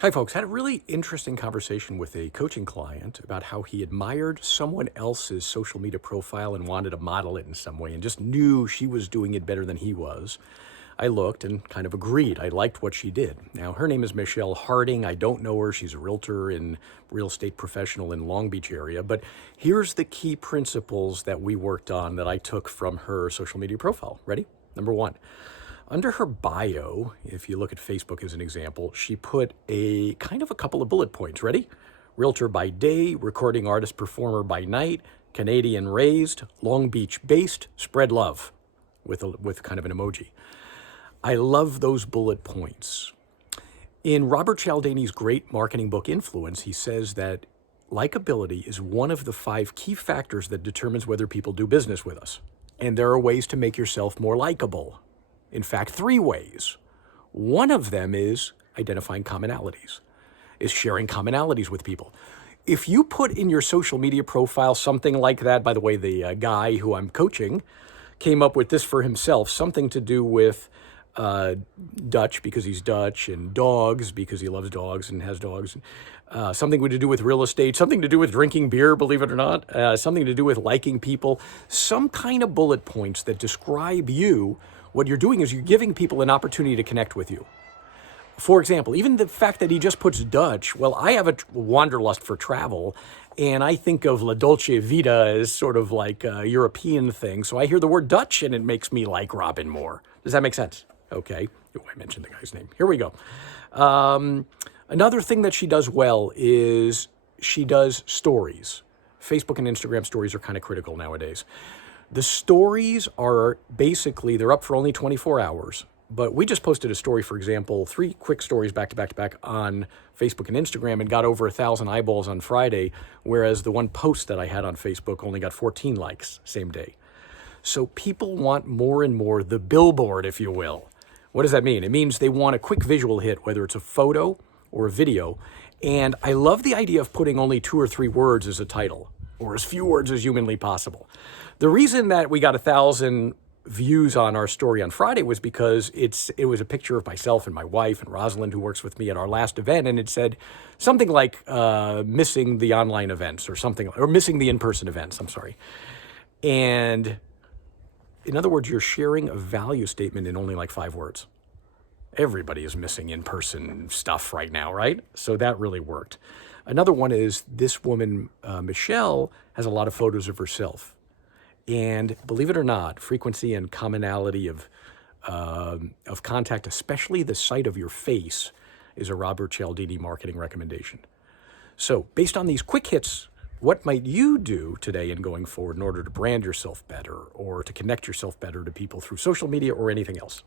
Hi, folks. Had a really interesting conversation with a coaching client about how he admired someone else's social media profile and wanted to model it in some way and just knew she was doing it better than he was. I looked and kind of agreed. I liked what she did. Now, her name is Michelle Harding. I don't know her. She's a realtor and real estate professional in Long Beach area. But here's the key principles that we worked on that I took from her social media profile. Ready? Number one. Under her bio, if you look at Facebook as an example, she put a couple of bullet points. Ready? Realtor by day, recording artist performer by night, Canadian raised, Long Beach based, spread love with kind of an emoji. I love those bullet points. In Robert Cialdini's great marketing book, Influence, he says that likability is one of the 5 key factors that determines whether people do business with us. And there are ways to make yourself more likable. In fact, 3 ways. One of them is identifying commonalities, is sharing commonalities with people. If you put in your social media profile something like that, by the way, the guy who I'm coaching came up with this for himself, something to do with Dutch because he's Dutch, and dogs because he loves dogs and has dogs, something to do with real estate, something to do with drinking beer, believe it or not, something to do with liking people, some kind of bullet points that describe you. What you're doing is you're giving people an opportunity to connect with you. For example, even the fact that he just puts Dutch, well, I have a wanderlust for travel, and I think of La Dolce Vita as sort of like a European thing. So I hear the word Dutch, and it makes me like Robin more. Does that make sense? Okay. Oh, I mentioned the guy's name. Here we go. Another thing that she does well is she does stories. Facebook and Instagram stories are kind of critical nowadays. The stories are basically, they're up for only 24 hours. But we just posted a story, for example, 3 quick stories back to back to back on Facebook and Instagram and got over 1,000 eyeballs on Friday, whereas the one post that I had on Facebook only got 14 likes same day. So people want more and more the billboard, if you will. What does that mean? It means they want a quick visual hit, whether it's a photo or a video. And I love the idea of putting only 2 or 3 words as a title, or as few words as humanly possible. The reason that we got 1,000 views on our story on Friday was because it was a picture of myself and my wife and Rosalind, who works with me at our last event, and it said something like missing the online events or something, or missing the in-person events, I'm sorry. And in other words, you're sharing a value statement in only like 5 words. Everybody is missing in-person stuff right now, right? So that really worked. Another one is this woman, Michelle, has a lot of photos of herself. And believe it or not, frequency and commonality of contact, especially the sight of your face, is a Robert Cialdini marketing recommendation. So based on these quick hits, what might you do today and going forward in order to brand yourself better or to connect yourself better to people through social media or anything else?